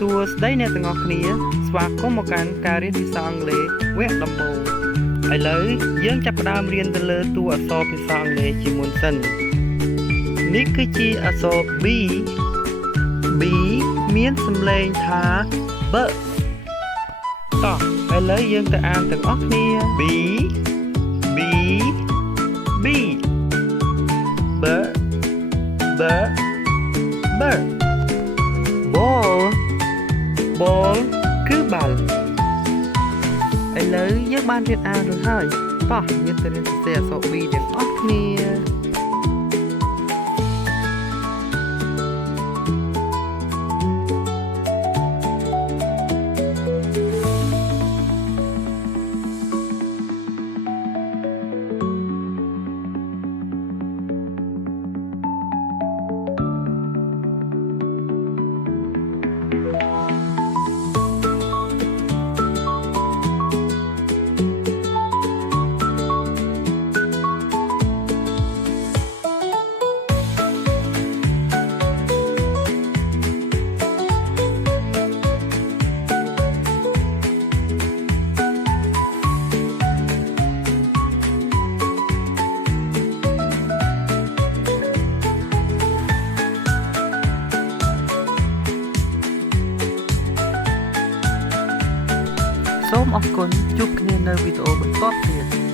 សួស្តីអ្នកទាំងអស់គ្នាស្វាគមន៍មកកាន់ការរៀនភាសាអង់គ្លេសវគ្គដំបូងឥឡូវយើងចាប់ផ្ដើមរៀនទៅលើតួអក្សរភាសាអង់គ្លេសជាមុនសិននេះគឺជាអក្សរ B មានសំឡេងថា B តោះឥឡូវយើងទៅអានទាំងអស់គ្នា B ball គឺបាល់ឥឡូវយើងបានរៀនអានរួចហើយតោះយើងទៅរៀនសរសេរអក្សរ B ទាំងអស់គ្នាសូមអរគុណជួបគ្នានៅវីដេអូបន្តទៀត